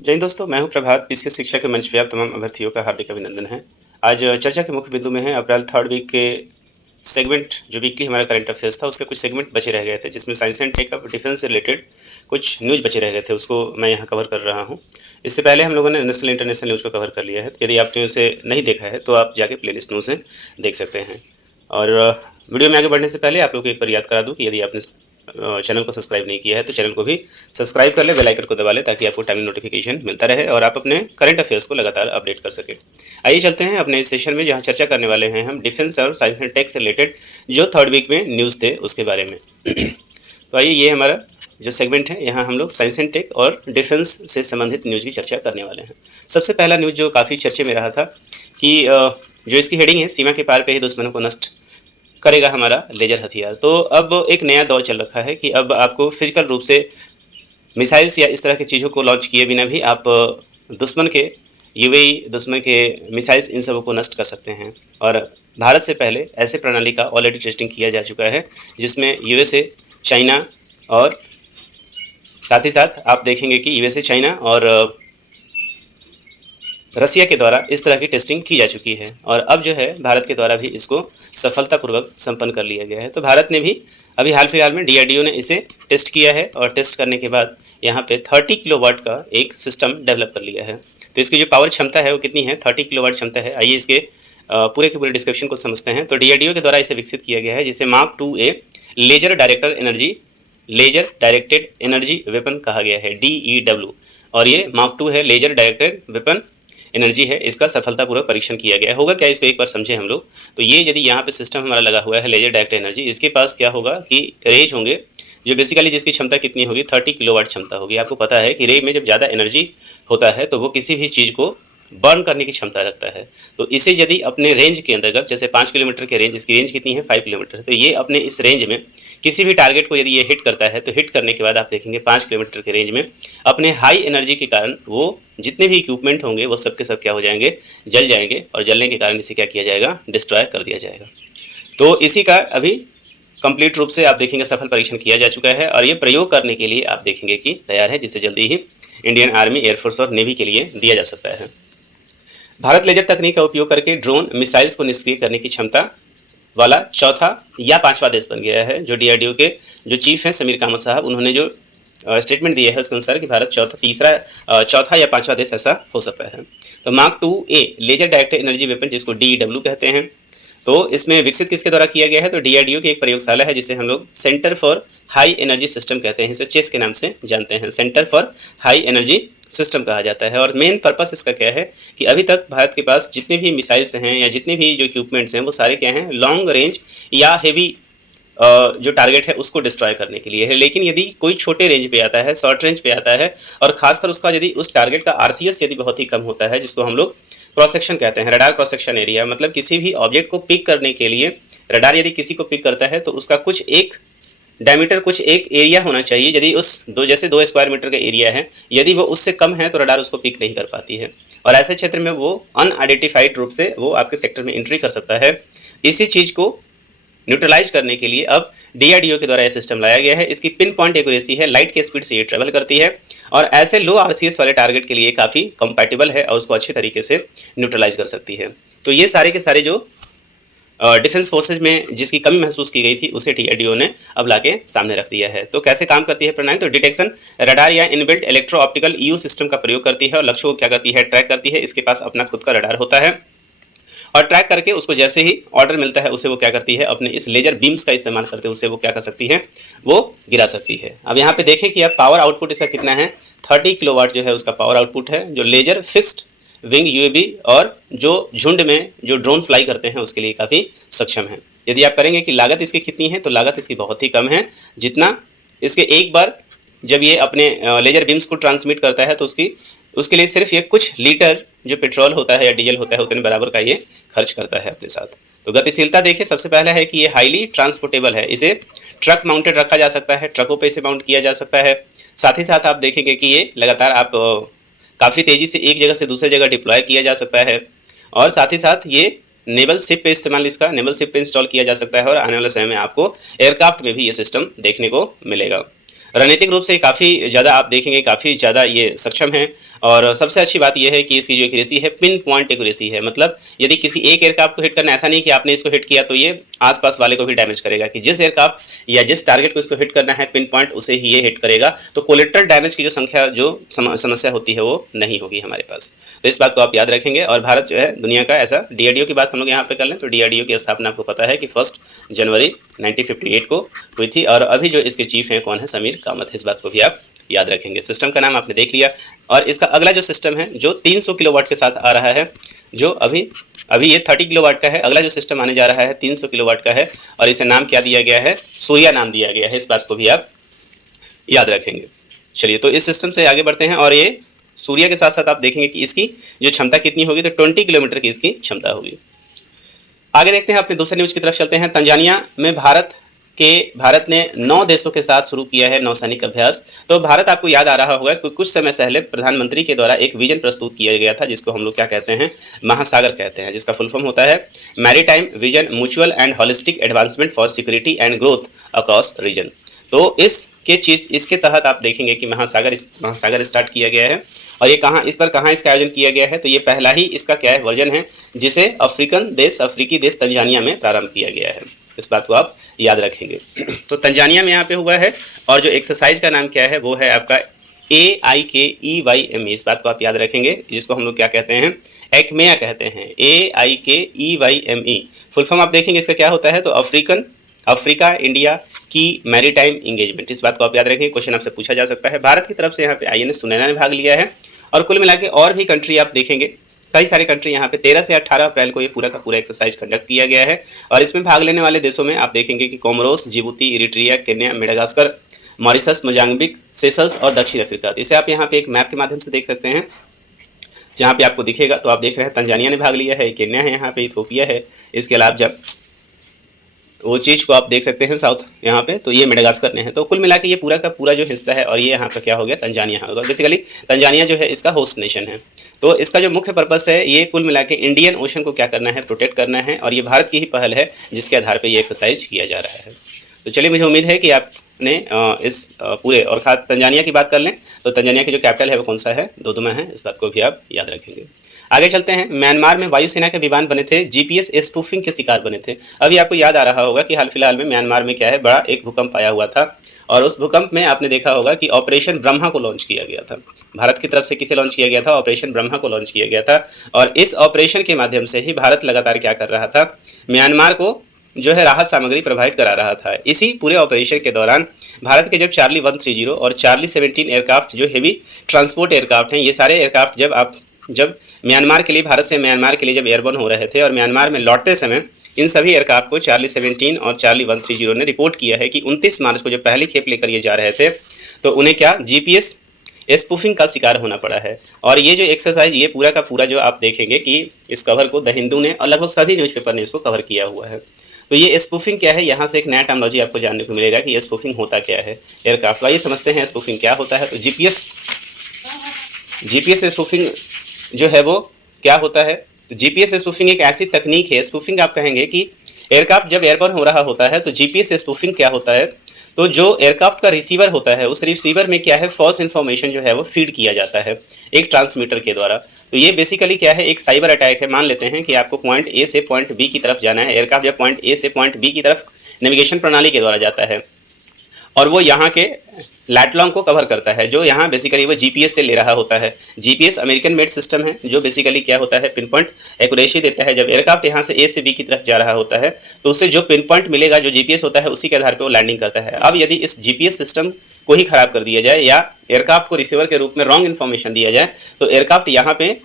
जय हिंद दोस्तों, मैं हूं प्रभात। पीसीएस शिक्षा के मंच पे आप तमाम अभ्यर्थियों का हार्दिक अभिनंदन है। आज चर्चा के मुख्य बिंदु में है अप्रैल 3rd वीक के सेगमेंट जो वीकली हमारा करंट अफेयर्स था, उसके कुछ सेगमेंट बचे रह गए थे, जिसमें साइंस एंड टेक और डिफेंस से रिलेटेड कुछ न्यूज़ बचे रह गए थे, उसको मैं यहाँ कवर कर रहा हूँ। इससे पहले हम लोगों ने नेशनल इंटरनेशनल न्यूज़ को कवर कर लिया है। यदि आपने उसे नहीं देखा है तो आप जाके प्लेलिस्ट में उसे देख सकते हैं। और वीडियो में आगे बढ़ने से पहले आप लोगों को एक बार याद करा दूँ कि यदि आपने चैनल को सब्सक्राइब नहीं किया है तो चैनल को भी सब्सक्राइब कर ले, बेल आइकन को दबा ले, ताकि आपको टाइमली नोटिफिकेशन मिलता रहे और आप अपने करंट अफेयर्स को लगातार अपडेट कर सकें। आइए चलते हैं अपने इस सेशन में, जहां चर्चा करने वाले हैं हम डिफेंस और साइंस एंड टेक से रिलेटेड जो 3rd वीक में न्यूज़ थे उसके बारे में। तो आइए, ये हमारा जो सेगमेंट है, यहाँ हम लोग साइंस एंड टेक और डिफेंस से संबंधित न्यूज़ की चर्चा करने वाले हैं। सबसे पहला न्यूज़ जो काफ़ी चर्चे में रहा था कि जो इसकी हेडिंग है, सीमा के पार पे ही दुश्मनों को नष्ट करेगा हमारा लेजर हथियार। तो अब एक नया दौर चल रखा है कि अब आपको फिजिकल रूप से मिसाइल्स या इस तरह की चीज़ों को लॉन्च किए बिना भी आप दुश्मन के यूएई, दुश्मन के मिसाइल्स, इन सबों को नष्ट कर सकते हैं। और भारत से पहले ऐसे प्रणाली का ऑलरेडी टेस्टिंग किया जा चुका है, जिसमें यूएसए, चाइना और साथ ही साथ आप देखेंगे कि यूएसए, चाइना और रसिया के द्वारा इस तरह की टेस्टिंग की जा चुकी है। और अब जो है भारत के द्वारा भी इसको सफलतापूर्वक संपन्न कर लिया गया है। तो भारत ने भी अभी हाल फिलहाल में डीआरडीओ ने इसे टेस्ट किया है और टेस्ट करने के बाद यहाँ पे 30 किलोवाट का एक सिस्टम डेवलप कर लिया है। तो इसकी जो पावर क्षमता है वो कितनी है? 30 किलोवाट क्षमता है। आइए इसके पूरे के पूरे डिस्क्रिप्शन को समझते हैं। तो डीआरडीओ के द्वारा इसे विकसित किया गया है, जिसे Mark 2A laser directed energy weapon कहा गया है, DEW। और ये मार्क 2 है, लेजर डायरेक्टेड वेपन एनर्जी है। इसका सफलतापूर्वक परीक्षण किया गया होगा। क्या इसको एक बार समझें हम लोग। तो ये यदि यहाँ पे सिस्टम हमारा लगा हुआ है लेजर डायरेक्ट एनर्जी, इसके पास क्या होगा कि रेज होंगे जो बेसिकली जिसकी क्षमता कितनी होगी? 30 किलोवाट क्षमता होगी। आपको पता है कि रे में जब ज़्यादा एनर्जी होता है तो वो किसी भी चीज़ को बर्न करने की क्षमता रखता है। तो इसे यदि अपने रेंज के अंतर्गत, जैसे 5 किलोमीटर के रेंज, इसकी रेंज कितनी है? 5 किलोमीटर। तो ये अपने इस रेंज में किसी भी टारगेट को यदि ये हिट करता है तो हिट करने के बाद आप देखेंगे 5 किलोमीटर के रेंज में अपने हाई एनर्जी के कारण वो जितने भी इक्विपमेंट होंगे वो सब के सब क्या हो जाएंगे? जल जाएंगे। और जलने के कारण इसे क्या किया जाएगा? डिस्ट्रॉय कर दिया जाएगा। तो इसी का अभी कंप्लीट रूप से आप देखेंगे सफल परीक्षण किया जा चुका है और ये प्रयोग करने के लिए आप देखेंगे कि तैयार है, जिसे जल्दी ही इंडियन आर्मी, एयरफोर्स और नेवी के लिए दिया जा सकता है। भारत लेजर तकनीक का उपयोग करके ड्रोन मिसाइल्स को निष्क्रिय करने की क्षमता वाला चौथा या पांचवा देश बन गया है। जो डीआरडीओ के जो चीफ हैं समीर कामत साहब, उन्होंने जो स्टेटमेंट दिया है उसके अनुसार कि भारत चौथा या पांचवा देश ऐसा हो सकता है। तो Mark 2A laser directed energy weapon, जिसको DEW कहते हैं, तो इसमें विकसित किसके द्वारा किया गया है? तो डीआरडीओ की एक प्रयोगशाला है, जिसे हम लोग centre for high energy system कहते हैं। इसे चेस के नाम से जानते हैं, centre for high energy system कहा जाता है। और मेन पर्पस इसका क्या है कि अभी तक भारत के पास जितने भी मिसाइल्स हैं या जितने भी जो इक्विपमेंट्स हैं वो सारे क्या हैं? लॉन्ग रेंज या हेवी जो टारगेट है उसको डिस्ट्रॉय करने के लिए है। लेकिन यदि कोई छोटे रेंज पे आता है, शॉर्ट रेंज पे आता है, और खासकर उसका यदि उस टारगेट का RCS यदि बहुत ही कम होता है, जिसको हम लोग क्रॉस सेक्शन कहते हैं, रडार क्रॉस सेक्शन एरिया, मतलब किसी भी ऑब्जेक्ट को पिक करने के लिए रडार यदि किसी को पिक करता है तो उसका कुछ एक डायमीटर, कुछ एक एरिया होना चाहिए। यदि उस जैसे 2 स्क्वायर मीटर का एरिया है, यदि वो उससे कम है तो रडार उसको पिक नहीं कर पाती है और ऐसे क्षेत्र में वो अनआइडेंटिफाइड रूप से वो आपके सेक्टर में एंट्री कर सकता है। इसी चीज़ को न्यूट्रलाइज करने के लिए अब डीआरडीओ के द्वारा यह सिस्टम लाया गया है। इसकी पिन पॉइंट एक्यूरेसी है, लाइट के स्पीड से ये ट्रेवल करती है और ऐसे लो RCS वाले टारगेट के लिए काफ़ी कंपैटिबल है और उसको अच्छे तरीके से न्यूट्रलाइज कर सकती है। तो ये सारे के सारे जो डिफेंस फोर्सेज में जिसकी कमी महसूस की गई थी उसे डीआरडीओ ने अब लाके सामने रख दिया है। तो कैसे काम करती है प्रणाली? तो डिटेक्शन रडार या inbuilt electro optical EU system का प्रयोग करती है और लक्ष्यों को क्या करती है? ट्रैक करती है। इसके पास अपना खुद का रडार होता है और ट्रैक करके उसको जैसे ही ऑर्डर मिलता है उसे वो क्या करती है? अपने इस लेजर बीम्स का इस्तेमाल करते हुए उसे वो क्या कर सकती है? वो गिरा सकती है। अब यहाँ पे देखें कि अब पावर आउटपुट इसका कितना है? 30 किलोवाट जो है उसका पावर आउटपुट है, जो लेजर फिक्स्ड विंग UAV और जो झुंड में जो ड्रोन फ्लाई करते हैं उसके लिए काफ़ी सक्षम है। यदि आप करेंगे कि लागत इसकी कितनी है, तो लागत इसकी बहुत ही कम है। जितना इसके एक बार जब ये अपने लेजर बीम्स को ट्रांसमिट करता है तो उसके लिए सिर्फ ये कुछ लीटर जो पेट्रोल होता है या डीजल होता है उतने बराबर का ये खर्च करता है अपने साथ। तो गतिशीलता देखिए, सबसे पहला है कि ये हाईली ट्रांसपोर्टेबल है। इसे ट्रक माउंटेड रखा जा सकता है, ट्रकों पे इसे माउंट किया जा सकता है। साथ ही साथ आप देखेंगे कि ये लगातार आप काफ़ी तेज़ी से एक जगह से दूसरी जगह डिप्लॉय किया जा सकता है। और साथ ही साथ ये नेवल शिप पे इस्तेमाल, इसका नेवल शिप पे इंस्टॉल किया जा सकता है और आने वाले समय में आपको एयरक्राफ्ट में भी ये सिस्टम देखने को मिलेगा। रणनीतिक रूप से काफ़ी ज़्यादा आप देखेंगे, काफ़ी ज़्यादा ये सक्षम है। और सबसे अच्छी बात यह है कि इसकी जो एक्यूरेसी है पिन पॉइंट एक्यूरेसी है, मतलब यदि किसी एक एयरक्राफ्ट को हिट करना, ऐसा नहीं कि आपने इसको हिट किया तो ये आसपास वाले को भी डैमेज करेगा, कि जिस एयरक्राफ्ट या जिस टारगेट को इसको हिट करना है पिन पॉइंट उसे ही ये हिट करेगा। तो कोलेट्रल डैमेज की जो संख्या जो समस्या होती है वो नहीं होगी हमारे पास। तो इस बात को आप याद रखेंगे। और भारत जो है दुनिया का ऐसा, डीआरडीओ की बात हम लोग यहाँ पे कर लें तो डीआरडीओ की स्थापना आपको पता है कि 1 जनवरी 1958 को हुई थी। और अभी जो इसके चीफ हैं कौन है, समीर कामत है। इस बात को भी आप याद रखेंगे। सिस्टम का नाम आपने देख लिया। और इसका अगला जो सिस्टम है जो 300 किलोवाट के साथ आ रहा है, जो अभी ये 30 किलोवाट का है। अगला जो सिस्टम आने जा रहा है 300 किलोवाट का है और इसे नाम क्या दिया गया है, सूर्या नाम दिया गया है। इस बात को भी आप याद रखेंगे। चलिए तो इस सिस्टम से आगे बढ़ते हैं। और ये सूर्या के साथ साथ आप देखेंगे कि इसकी जो क्षमता कितनी होगी, तो 20 किलोमीटर की इसकी क्षमता होगी। आगे देखते हैं, अपने दूसरे न्यूज़ की तरफ चलते हैं। तंजानिया में भारत ने 9 देशों के साथ शुरू किया है नौसैनिक अभ्यास। तो भारत, आपको याद आ रहा होगा कि कुछ समय पहले प्रधानमंत्री के द्वारा एक विजन प्रस्तुत किया गया था जिसको हम लोग क्या कहते हैं, महासागर कहते हैं, जिसका फुल फॉर्म होता है maritime vision mutual and holistic advancement for security and growth across region. तो इसके तहत आप देखेंगे कि महासागर स्टार्ट किया गया है। और ये कहाँ इसका आयोजन किया गया है, तो ये पहला ही इसका क्या है, वर्जन है, जिसे अफ्रीकी देश तंजानिया में प्रारंभ किया गया है। इस बात को आप याद रखेंगे। तो तंजानिया में यहाँ पे हुआ है। और जो एक्सरसाइज का नाम क्या है वो है आपका AIKEYME। इस बात को आप याद रखेंगे, जिसको हम लोग क्या कहते हैं, एक्मेया कहते हैं। AIKEYME फुल फॉर्म आप देखेंगे इसका क्या होता है, तो अफ्रीका इंडिया की मैरीटाइम इंगेजमेंट। इस बात को आप याद रखेंगे, क्वेश्चन आपसे पूछा जा सकता है। भारत की तरफ से यहाँ पे INS सुनैना ने भाग लिया है। और कुल मिला के और भी कंट्री आप देखेंगे, कई सारे कंट्री यहाँ पे 13 से 18 अप्रैल को ये पूरा का पूरा एक्सरसाइज कंडक्ट किया गया है। और इसमें भाग लेने वाले देशों में आप देखेंगे कि Comoros, Djibouti, Eritrea, Kenya, Madagascar, Mauritius, Mozambique, Seychelles और दक्षिण अफ्रीका। इसे आप यहाँ पे एक मैप के माध्यम से देख सकते हैं, जहाँ पे आपको दिखेगा। तो आप देख रहे हैं तंजानिया ने भाग लिया है, केन्या है, यहाँ पे इथियोपिया है। इसके अलावा जब वो चीज़ को आप देख सकते हैं साउथ यहाँ पे, तो ये मेडागास्कर ने है। तो कुल मिला के ये पूरा का पूरा जो हिस्सा है, और ये यहाँ पे क्या हो गया, तंजानिया होगा। बेसिकली तंजानिया जो है इसका होस्ट नेशन है। तो इसका जो मुख्य पर्पस है, ये कुल मिला के इंडियन ओशन को क्या करना है, प्रोटेक्ट करना है। और ये भारत की ही पहल है जिसके आधार पर ये एक्सरसाइज किया जा रहा है। तो चलिए, मुझे उम्मीद है कि आपने इस पूरे, और खास तंजानिया की बात कर लें तो तंजानिया की जो कैपिटल है वो कौन सा है, दोदुमा है। इस बात को भी आप याद रखेंगे। आगे चलते हैं। म्यांमार में वायुसेना के विमान बने थे, GPS स्पूफिंग के शिकार बने थे। अभी आपको याद आ रहा होगा कि हाल फिलहाल में म्यांमार में क्या है, बड़ा एक भूकंप आया हुआ था। और उस भूकंप में आपने देखा होगा कि ऑपरेशन ब्रह्मा को लॉन्च किया गया था। भारत की तरफ से किसे लॉन्च किया गया था, ऑपरेशन ब्रह्मा को लॉन्च किया गया था। और इस ऑपरेशन के माध्यम से ही भारत लगातार क्या कर रहा था, म्यांमार को जो है राहत सामग्री प्रोवाइड करा रहा था। इसी पूरे ऑपरेशन के दौरान भारत के जब चार्ली 130 और चार्ली 17 एयरक्राफ्ट जो हेवी ट्रांसपोर्ट एयरक्राफ्ट हैं, ये सारे एयरक्राफ्ट जब म्यांमार के लिए, भारत से म्यांमार के लिए जब एयरबर्न हो रहे थे और म्यांमार में लौटते समय इन सभी एयरक्राफ्ट को चार्ली 17 और चार्ली 130 ने रिपोर्ट किया है कि 29 मार्च को जब पहली खेप लेकर ये जा रहे थे तो उन्हें क्या GPS स्पूफिंग का शिकार होना पड़ा है। और ये जो एक्सरसाइज, ये पूरा का पूरा जो आप देखेंगे कि इस कवर को द हिंदू ने और लगभग सभी न्यूज़पेपर ने इसको कवर किया हुआ है। तो ये स्पूफिंग क्या है, यहाँ से एक नया टर्मिनोलॉजी आपको जानने को मिलेगा कि ये स्पूफिंग होता क्या है एयरक्राफ्ट। आइए समझते हैं स्पूफिंग क्या होता है। तो GPS स्पूफिंग जो है वो क्या होता है, तो GPS स्पूफिंग एक ऐसी तकनीक है। स्पूफिंग आप कहेंगे कि एयरक्राफ्ट जब एयरबर्न हो रहा होता है तो GPS स्पूफिंग क्या होता है, तो जो एयरक्राफ्ट का रिसीवर होता है उस रिसीवर में क्या है, फॉल्स इन्फॉर्मेशन जो है वो फीड किया जाता है एक ट्रांसमीटर के द्वारा। तो ये बेसिकली क्या है, एक साइबर अटैक है। मान लेते हैं कि आपको पॉइंट A से पॉइंट B की तरफ जाना है। एयरक्राफ्ट जब पॉइंट A से पॉइंट B की तरफ नेविगेशन प्रणाली के द्वारा जाता है और वो यहाँ के लैटलॉन्ग को कवर करता है, जो यहाँ बेसिकली वो GPS से ले रहा होता है। GPS अमेरिकन मेड सिस्टम है जो बेसिकली क्या होता है, पिन पॉइंट एक्यूरेसी देता है। जब एयरक्राफ्ट यहाँ से A से B की तरफ जा रहा होता है तो उससे जो पिन पॉइंट मिलेगा, जो GPS होता है, उसी के आधार पर वो लैंडिंग करता है। अब यदि इस GPS सिस्टम को ही खराब कर दिया जाए या एयरक्राफ्ट को रिसीवर के रूप में रॉन्ग इन्फॉर्मेशन दिया जाए तो एयरक्राफ्ट यहाँ पे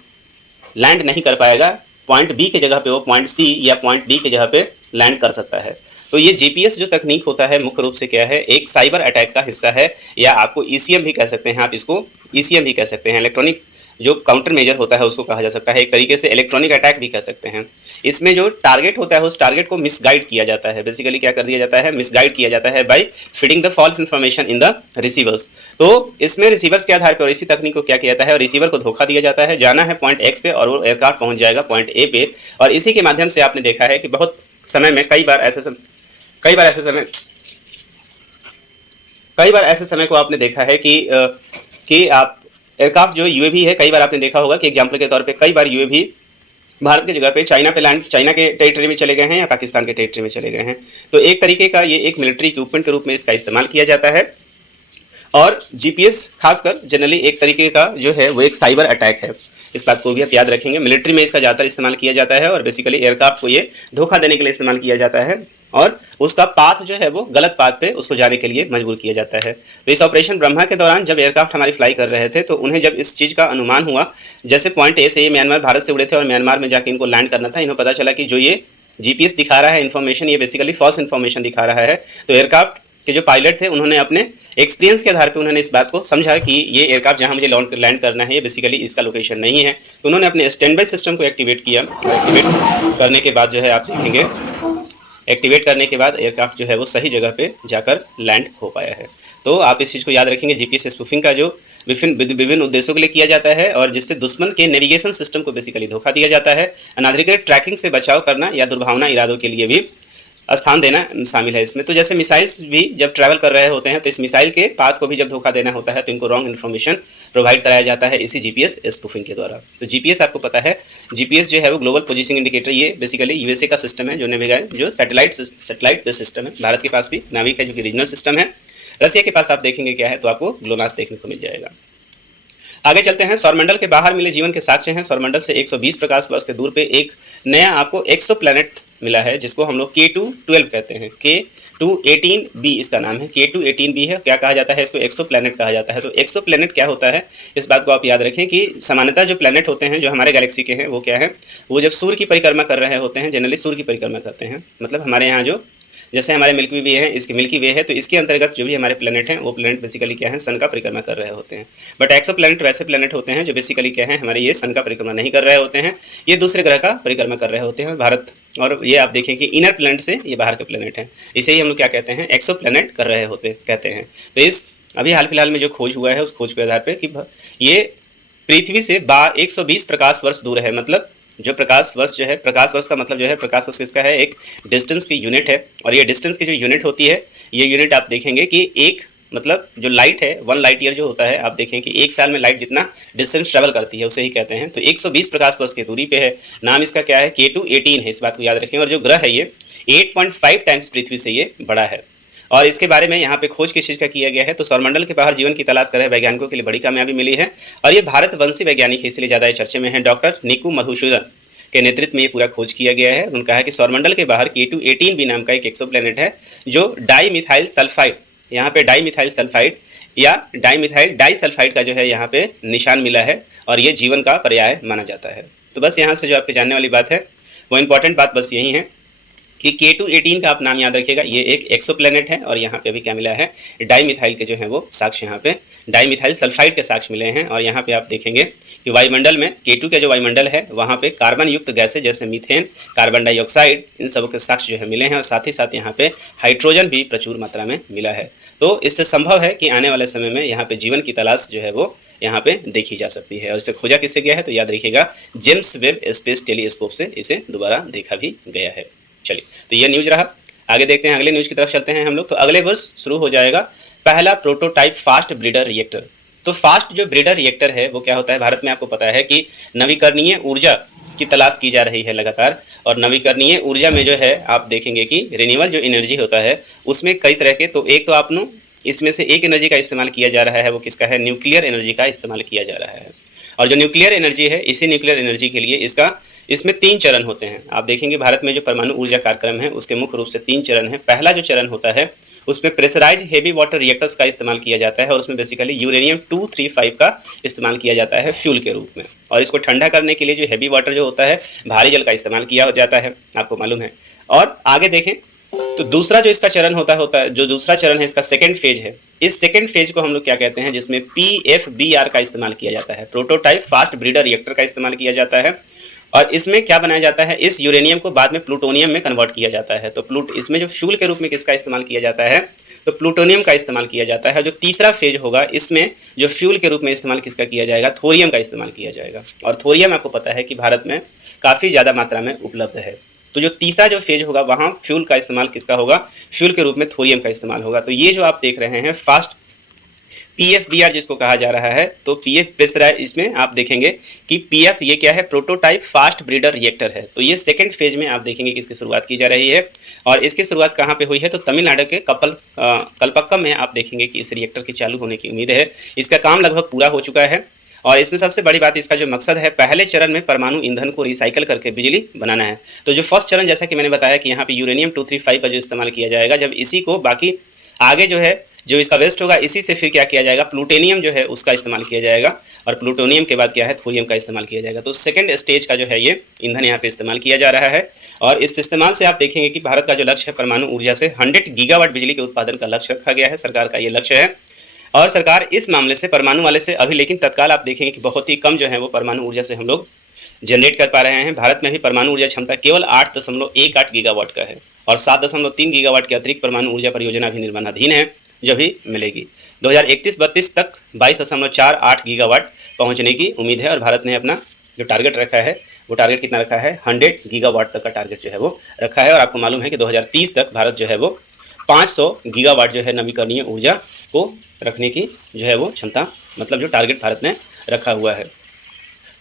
लैंड नहीं कर पाएगा। पॉइंट B की जगह पे वो पॉइंट C या पॉइंट D की जगह पे लैंड कर सकता है। तो ये GPS जो तकनीक होता है मुख्य रूप से क्या है, एक साइबर अटैक का हिस्सा है, या आपको ECM भी कह सकते हैं। आप इसको ECM भी कह सकते हैं, इलेक्ट्रॉनिक जो काउंटर मेजर होता है उसको कहा जा सकता है। एक तरीके से इलेक्ट्रॉनिक अटैक भी कह सकते हैं। इसमें जो टारगेट होता है उस टारगेट को मिसगाइड किया जाता है। बेसिकली क्या कर दिया जाता है, मिसगाइड किया जाता है by feeding the false information in the receivers. तो इसमें रिसीवर्स के आधार पर इसी तकनीक को क्या किया जाता है, और रिसीवर को धोखा दिया जाता है। जाना है पॉइंट X पे और वो एयरक्राफ्ट पहुंच जाएगा पॉइंट A पे। और इसी के माध्यम से आपने देखा है कि बहुत समय में कई बार ऐसे समय को आपने देखा है कि आप एयरक्राफ्ट जो यूएवी है, कई बार आपने देखा होगा कि एग्जाम्पल के तौर पे कई बार यूएवी भारत की जगह पे चाइना के टेरिटरी में चले गए हैं या पाकिस्तान के टेरिटरी में चले गए हैं। तो एक तरीके का ये एक मिलिट्री इक्विपमेंट के रूप में इसका इस्तेमाल किया जाता है। और जीपीएस खासकर जनरली एक तरीके का जो है वो एक साइबर अटैक है, इस बात को भी आप याद रखेंगे। मिलिट्री में इसका ज़्यादातर इस्तेमाल किया जाता है और बेसिकली एयरक्राफ्ट को ये धोखा देने के लिए इस्तेमाल किया जाता है और उसका पाथ जो है वो गलत पाथ पे उसको जाने के लिए मजबूर किया जाता है। तो इस ऑपरेशन ब्रह्मा के दौरान जब एयरक्राफ्ट हमारी फ्लाई कर रहे थे तो उन्हें जब इस चीज़ का अनुमान हुआ, जैसे पॉइंट ए से ये म्यांमार भारत से उड़े थे और म्यांमार में जाके इनको लैंड करना था, इन्हें पता चला कि जो ये जीपीएस दिखा रहा है इन्फॉर्मेशन, ये बेसिकली फॉल्स इन्फॉर्मेशन दिखा रहा है। तो एयरक्राफ्ट के जो पायलट थे उन्होंने अपने एक्सपीरियंस के आधार पे उन्होंने इस बात को समझा कि ये एयरक्राफ्ट जहाँ मुझे लैंड करना है ये बेसिकली इसका लोकेशन नहीं है। तो उन्होंने अपने स्टैंड बाय सिस्टम को एक्टिवेट किया। एक्टिवेट करने के बाद जो है आप देखेंगे, एक्टिवेट करने के बाद एयरक्राफ्ट जो है वो सही जगह पे जाकर लैंड हो पाया है। तो आप इस चीज़ को याद रखेंगे, जीपीएस स्पूफिंग का जो विभिन्न उद्देश्यों के लिए किया जाता है और जिससे दुश्मन के नेविगेशन सिस्टम को बेसिकली धोखा दिया जाता है। अनाधिकृत ट्रैकिंग से बचाव करना या दुर्भावना इरादों के लिए भी स्थान देना शामिल है इसमें। तो जैसे मिसाइल्स भी जब ट्रैवल कर रहे होते हैं तो इस मिसाइल के पाथ को भी जब धोखा देना होता है तो इनको रॉन्ग इन्फॉर्मेशन प्रोवाइड कराया जाता है इसी जीपीएस स्पूफिंग के द्वारा। तो जीपीएस आपको पता है, जीपीएस जो है वो ग्लोबल पोजीशनिंग इंडिकेटर, ये बेसिकली यूएसए का सिस्टम है, जो सैटेलाइट बेस्ड सिस्टम है। भारत के पास भी नाविक है जो कि रीजनल सिस्टम है। रसिया के पास आप देखेंगे क्या है, तो आपको ग्लोनास देखने को मिल जाएगा। आगे चलते हैं, सौरमंडल के बाहर मिले जीवन के साक्ष्य हैं। सौरमंडल से 120 प्रकाश वर्ष के दूर पे एक नया आपको एक्सोप्लैनेट मिला है जिसको हम लोग K2-12 कहते हैं। K2-18b इसका नाम है, K2-18b है। क्या कहा जाता है इसको? एक्सोप्लैनेट कहा जाता है। तो एक्सोप्लैनेट क्या होता है, इस बात को आप याद रखें कि सामान्यतः जो प्लैनेट होते हैं जो हमारे गैलेक्सी के हैं वो क्या है, वो जब सूर्य की परिक्रमा कर रहे होते हैं, जनरली सूर्य की परिक्रमा करते हैं, मतलब हमारे यहाँ जो जैसे हमारे मिल्की वे है, इसकी मिल्की वे है, तो इसके अंतर्गत जो भी हमारे प्लेनेट हैं वो प्लेनेट बेसिकली क्या है, सन का परिक्रमा कर रहे होते हैं। बट एक्सोप्लैनेट वैसे प्लेनेट होते हैं जो बेसिकली क्या है, हमारे ये सन का परिक्रमा नहीं कर रहे होते हैं, ये दूसरे ग्रह का परिक्रमा कर रहे होते हैं। भारत और ये आप देखें कि इनर प्लेनेट से ये बाहर के प्लेनेट हैं, इसे ही हम लोग क्या कहते हैं, एक्सोप्लैनेट कर रहे होते कहते हैं। तो इस अभी हाल फिलहाल में जो खोज हुआ है उस खोज के आधार पर कि ये पृथ्वी से 120 प्रकाश वर्ष दूर है। मतलब जो प्रकाश वर्ष जो है, प्रकाश वर्ष का मतलब जो है, प्रकाश वर्ष इसका है एक डिस्टेंस की यूनिट है। और ये डिस्टेंस की जो यूनिट होती है, ये यूनिट आप देखेंगे कि एक मतलब जो लाइट है 1 लाइट ईयर जो होता है, आप देखें कि एक साल में लाइट जितना डिस्टेंस ट्रेवल करती है उसे ही कहते हैं। तो 120 प्रकाश वर्ष की दूरी पे है। नाम इसका क्या है, K2-18 है, इस बात को याद रखें। और जो ग्रह है ये 8.5 टाइम्स पृथ्वी से ये बड़ा है। और इसके बारे में यहाँ पे खोज किस चीज़ का किया गया है, तो सौरमंडल के बाहर जीवन की तलाश कर रहे वैज्ञानिकों के लिए बड़ी कामयाबी मिली है। और ये भारतवंशी वैज्ञानिक है, इसलिए ज़्यादा चर्चे में है। डॉक्टर निकू मधुसूदन के नेतृत्व में ये पूरा खोज किया गया है। उन्होंने कहा है कि सौरमंडल के बाहर K2-18b नाम का एक एक्सोप्लैनेट है जो डाईमिथाइल सल्फाइड, यहाँ पे डाईमिथाइल सल्फाइड या डाईमिथाइल डाईसल्फाइड का जो है यहाँ पे निशान मिला है और ये जीवन का पर्याय माना जाता है। तो बस यहाँ से जो आपके जानने वाली बात है वो इंपॉर्टेंट बात बस यही है कि K2-18 का आप नाम याद रखिएगा, ये एक एक्सोप्लैनेट है। और यहाँ पे अभी क्या मिला है, डाईमिथाइल के जो हैं वो साक्ष्य, यहाँ पे डाईमिथाइल सल्फाइड के साक्ष्य मिले हैं। और यहाँ पे आप देखेंगे कि वायुमंडल में K2 का जो वायुमंडल है वहाँ पे कार्बन युक्त गैसें जैसे मीथेन, कार्बन डाइऑक्साइड, इन सबों के साक्ष्य जो है मिले हैं। और साथ ही साथ यहाँ पे हाइड्रोजन भी प्रचुर मात्रा में मिला है। तो इससे संभव है कि आने वाले समय में यहाँ पे जीवन की तलाश जो है वो यहाँ पे देखी जा सकती है। और इसे खोजा किससे गया है, तो याद रखिएगा जेम्स वेब स्पेस टेलीस्कोप से इसे दोबारा देखा भी गया है। चलिए, तो ये न्यूज़ रहा। आगे देखते हैं, अगले न्यूज़ की तरफ चलते हैं हम लोग। तो अगले वर्ष शुरू हो जाएगा पहला प्रोटोटाइप फास्ट ब्रीडर रिएक्टर। तो फास्ट जो ब्रीडर रिएक्टर है वो क्या होता है, भारत में आपको पता है कि नवीकरणीय ऊर्जा की तलाश की जा रही है लगातार। और नवीकरणीय ऊर्जा में जो है आप देखेंगे कि रिन्यूएबल जो एनर्जी होता है उसमें कई तरह के, तो एक तो आपने इसमें से एक एनर्जी का इस्तेमाल किया जा रहा है, वो किसका है, न्यूक्लियर एनर्जी का इस्तेमाल किया जा रहा है। और जो न्यूक्लियर एनर्जी है, इसी न्यूक्लियर एनर्जी के लिए इसमें 3 चरण होते हैं। आप देखेंगे भारत में जो परमाणु ऊर्जा कार्यक्रम है उसके मुख्य रूप से 3 चरण है। पहला जो चरण होता है उसमें प्रेशराइज हेवी वाटर रिएक्टर्स का इस्तेमाल किया जाता है और उसमें बेसिकली यूरेनियम-235 का इस्तेमाल किया जाता है फ्यूल के रूप में। और इसको ठंडा करने के लिए जो हेवी वाटर जो होता है, भारी जल का इस्तेमाल किया जाता है, आपको मालूम है। और आगे देखें तो दूसरा जो इसका चरण होता है जो दूसरा चरण है इसका सेकंड फेज है। इस सेकंड फेज को हम लोग क्या कहते हैं, जिसमें PFBR का इस्तेमाल किया जाता है, प्रोटोटाइप फास्ट ब्रीडर रिएक्टर का इस्तेमाल किया जाता है। और इसमें क्या बनाया जाता है, इस यूरेनियम को बाद में प्लूटोनियम में कन्वर्ट किया जाता है। तो इसमें जो फ्यूल के रूप में किसका इस्तेमाल किया जाता है, तो प्लूटोनियम का इस्तेमाल किया जाता है। जो तीसरा फेज होगा इसमें जो फ्यूल के रूप में इस्तेमाल किसका किया जाएगा, थोरियम का इस्तेमाल किया जाएगा। और थोरियम आपको पता है कि भारत में काफ़ी ज़्यादा मात्रा में उपलब्ध है। तो जो तीसरा जो फेज होगा वहाँ फ्यूल का इस्तेमाल किसका होगा, फ्यूल के रूप में थोरियम का इस्तेमाल होगा। तो ये जो आप देख रहे हैं फास्ट PFBR जिसको कहा जा रहा है, तो PF प्रेशराइज, इसमें आप देखेंगे कि PF ये क्या है, प्रोटोटाइप फास्ट ब्रीडर रिएक्टर है। तो ये सेकंड फेज में आप देखेंगे कि इसकी शुरुआत की जा रही है और इसकी शुरुआत कहाँ पे हुई है, तो तमिलनाडु के कलपक्कम में आप देखेंगे कि इस रिएक्टर के चालू होने की उम्मीद है। इसका काम लगभग पूरा हो चुका है और इसमें सबसे बड़ी बात, इसका जो मकसद है, पहले चरण में परमाणु ईंधन को रिसाइकल करके बिजली बनाना है। तो जो फर्स्ट चरण, जैसा कि मैंने बताया कि यहाँ पे यूरेनियम 235 का जो इस्तेमाल किया जाएगा, जब इसी को बाकी आगे जो है जो इसका वेस्ट होगा, इसी से फिर क्या किया जाएगा, प्लूटोनियम जो है उसका इस्तेमाल किया जाएगा और प्लूटोनियम के बाद क्या है, थोरियम का इस्तेमाल किया जाएगा। तो सेकंड स्टेज का जो है ये ईंधन यहाँ पे इस्तेमाल किया जा रहा है और इस इस्तेमाल से आप देखेंगे कि भारत का जो लक्ष्य है, परमाणु ऊर्जा से 100 गीगावाट बिजली के उत्पादन का लक्ष्य रखा गया है। सरकार का ये लक्ष्य है और सरकार इस मामले से, परमाणु वाले से अभी लेकिन तत्काल आप देखेंगे कि बहुत ही कम जो है वो परमाणु ऊर्जा से हम लोग जनरेट कर पा रहे हैं। भारत में भी परमाणु ऊर्जा क्षमता केवल 8.18 गीगावाट का है और 7.3 गीगावाट के अतिरिक्त परमाणु ऊर्जा परियोजना भी निर्माणाधीन है, जो भी मिलेगी। 2031-32 तक 22.48 गीगावाट पहुंचने की उम्मीद है और भारत ने अपना जो टारगेट रखा है, वो टारगेट कितना रखा है, 100 गीगावाट तक का टारगेट जो है वो रखा है। और आपको मालूम है कि 2030 तक भारत जो है वो 500 गीगावाट जो है नवीकरणीय ऊर्जा को रखने की जो है वो क्षमता, मतलब जो टारगेट भारत ने रखा हुआ है।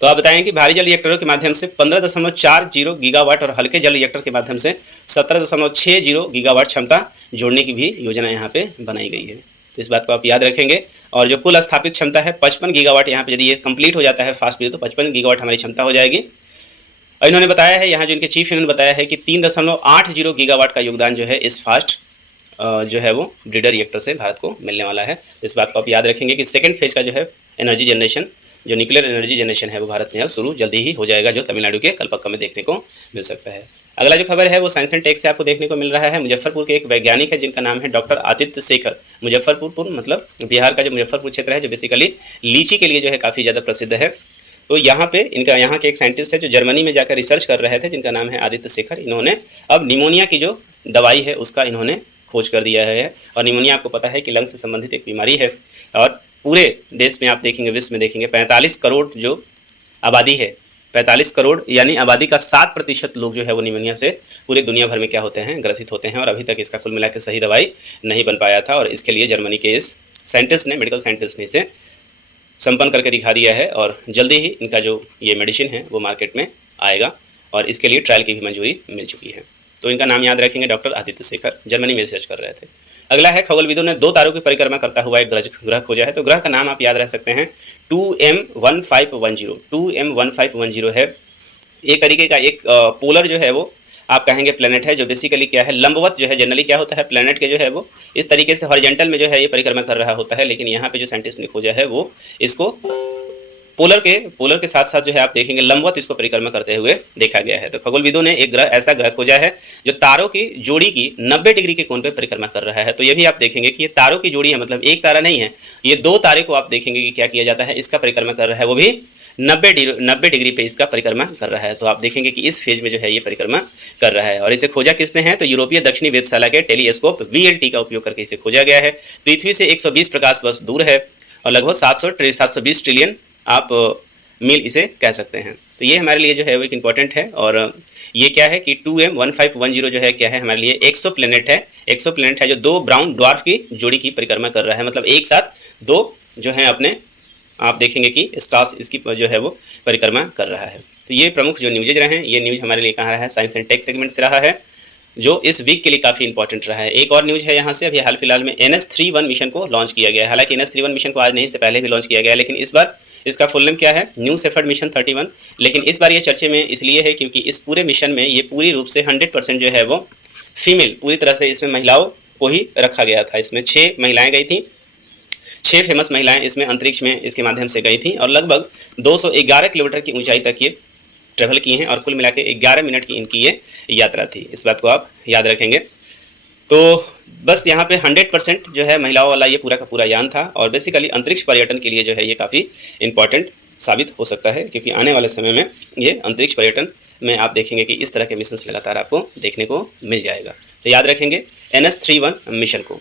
तो आप बताएं कि भारी जल रिएक्टरों के माध्यम से 15.40 गीगावाट और हल्के जल रिएक्टर के माध्यम से 17.60 गीगावाट क्षमता जोड़ने की भी योजना यहाँ पे बनाई गई है। तो इस बात को आप याद रखेंगे। और जो कुल स्थापित क्षमता है 55 गीगावाट, यहाँ पे यदि ये कंप्लीट हो जाता है फास्ट ब्रीडर, तो 55 गीगावाट हमारी क्षमता हो जाएगी। और इन्होंने बताया है, यहाँ जो इनके चीफ इन्होंने बताया है कि 3.80 गीगावाट का योगदान जो है इस फास्ट जो है वो ब्रीडर रिएक्टर से भारत को मिलने वाला है। तो इस बात को आप याद रखेंगे कि सेकंड फेज का जो है एनर्जी जनरेशन, जो न्यूक्लियर एनर्जी जनरेशन है, वो भारत में अब शुरू जल्दी ही हो जाएगा, जो तमिलनाडु के कलपक्कम में देखने को मिल सकता है। अगला जो खबर है वो साइंस एंड टेक से आपको देखने को मिल रहा है। मुजफ्फरपुर के एक वैज्ञानिक है जिनका नाम है डॉक्टर आदित्य शेखर। मुजफ्फरपुर मतलब बिहार का जो मुजफ्फरपुर क्षेत्र है, जो बेसिकली लीची के लिए जो है काफ़ी ज़्यादा प्रसिद्ध है। तो यहाँ पे इनका, यहाँ के एक साइंटिस्ट है जो जर्मनी में जाकर रिसर्च कर रहे थे, जिनका नाम है आदित्य शेखर। इन्होंने अब निमोनिया की जो दवाई है उसका इन्होंने खोज कर दिया है। और निमोनिया आपको पता है कि लंग से संबंधित एक बीमारी है और पूरे देश में आप देखेंगे, विश्व में देखेंगे 45 करोड़ जो आबादी है, 45 करोड़ यानी आबादी का 7% लोग जो है वो निमोनिया से पूरे दुनिया भर में क्या होते हैं, ग्रसित होते हैं। और अभी तक इसका कुल मिला के सही दवाई नहीं बन पाया था और इसके लिए जर्मनी के इस साइंटिस्ट ने, मेडिकल साइंटिस्ट ने इसे संपन्न करके दिखा दिया है और जल्दी ही इनका जो ये मेडिसिन है वो मार्केट में आएगा और इसके लिए ट्रायल की भी मंजूरी मिल चुकी है। तो इनका नाम याद रखेंगे, डॉक्टर आदित्य शेखर, जर्मनी में रिसर्च कर रहे थे। अगला है, खगोलविदों ने 2 तारों की परिक्रमा करता हुआ एक ग्रह खोजा है। तो ग्रह का नाम आप याद रख सकते हैं 2M1510। 2M1510 है। एक तरीके का एक पोलर जो है वो आप कहेंगे प्लेनेट है, जो बेसिकली क्या है, लंबवत जो है, जनरली क्या होता है प्लेनेट के जो है वो इस तरीके से हॉरिजॉन्टल में जो है ये परिक्रमा कर रहा होता है, लेकिन यहाँ पे जो साइंटिस्ट ने खोजा है वो इसको पोलर के साथ साथ जो है आप देखेंगे लंबवत इसको परिक्रमा करते हुए देखा गया है। तो खगोलविदों ने एक ग्रह, ऐसा ग्रह खोजा है जो तारों की जोड़ी की 90 डिग्री के कोण पे परिक्रमा कर रहा है। तो ये भी आप देखेंगे कि ये तारों की जोड़ी है, मतलब एक तारा नहीं है, ये 2 तारे को आप देखेंगे कि क्या किया जाता है, इसका परिक्रमा कर रहा है, वो भी 90 डिग्री पे इसका परिक्रमा कर रहा है। तो आप देखेंगे कि इस फेज में जो है ये परिक्रमा कर रहा है। और इसे खोजा किसने है, तो यूरोपीय दक्षिणी वेधशाला के टेलीस्कोप VLT का उपयोग करके इसे खोजा गया है। पृथ्वी से 120 प्रकाश वर्ष दूर है और लगभग 720 ट्रिलियन आप मील इसे कह सकते हैं। तो ये हमारे लिए जो है वो एक इम्पॉर्टेंट है। और ये क्या है कि 2M1510 जो है क्या है, हमारे लिए एक्सोप्लैनेट है। एक्सोप्लैनेट है जो 2 ब्राउन ड्वार्फ की जोड़ी की परिक्रमा कर रहा है, मतलब एक साथ 2 जो है अपने आप देखेंगे कि स्टार्स इसकी जो है वो परिक्रमा कर रहा है। तो ये प्रमुख जो न्यूज़ रहे हैं, ये न्यूज़ हमारे लिए कहाँ रहा है, साइंस एंड टेक सेगमेंट से रहा है, जो इस वीक के लिए काफ़ी इंपॉर्टेंट रहा है। एक और न्यूज़ है यहाँ से, अभी हाल फिलहाल में NS-31 मिशन को लॉन्च किया गया है। हालांकि NS-31 मिशन को आज नहीं, से पहले भी लॉन्च किया गया है, लेकिन इस बार इसका फुल नेम क्या है, न्यू शेफर्ड मिशन 31। लेकिन इस बार ये चर्चे में इसलिए है क्योंकि इस पूरे मिशन में ये पूरी रूप से 100% जो है वो फीमेल, पूरी तरह से इसमें महिलाओं को ही रखा गया था। इसमें 6 महिलाएँ गई थी, 6 फेमस महिलाएँ इसमें अंतरिक्ष में इसके माध्यम से गई थी और लगभग 211 किलोमीटर की ऊँचाई तक ये ट्रेवल किए हैं और कुल मिला के 11 मिनट की इनकी ये यात्रा थी। इस बात को आप याद रखेंगे। तो बस यहाँ पे 100% जो है महिलाओं वाला ये पूरा का पूरा यान था और बेसिकली अंतरिक्ष पर्यटन के लिए जो है ये काफ़ी इंपॉर्टेंट साबित हो सकता है, क्योंकि आने वाले समय में ये अंतरिक्ष पर्यटन में आप देखेंगे कि इस तरह के मिशन लगातार आपको देखने को मिल जाएगा। तो याद रखेंगे NS-31 मिशन को।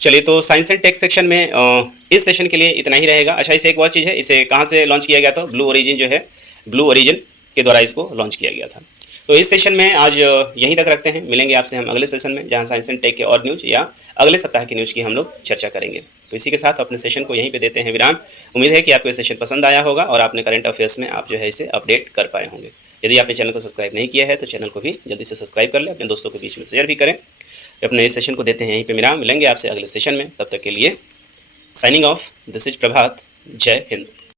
चलिए, तो साइंस एंड टेक सेक्शन में इस सेशन के लिए इतना ही रहेगा। अच्छा, इसे एक और चीज़ है, इसे कहाँ से लॉन्च किया गया था, ब्लू ओरिजिन जो है, ब्लू ओरिजिन के द्वारा इसको लॉन्च किया गया था। तो इस सेशन में आज यहीं तक रखते हैं। मिलेंगे आपसे हम अगले सेशन में, जहां साइंस एंड टेक के और न्यूज़ या अगले सप्ताह की न्यूज़ की हम लोग चर्चा करेंगे। तो इसी के साथ अपने सेशन को यहीं पे देते हैं विराम। उम्मीद है कि आपको ये सेशन पसंद आया होगा और आपने करंट अफेयर्स में आप जो है इसे अपडेट कर पाए होंगे। यदि आपने चैनल को सब्सक्राइब नहीं किया है तो चैनल को भी जल्दी से सब्सक्राइब कर लें, अपने दोस्तों के बीच में शेयर भी करें। अपने इस सेशन को देते हैं यहीं पे विराम। मिलेंगे आपसे अगले सेशन में, तब तक के लिए साइनिंग ऑफ। दिस इज प्रभात। जय हिंद।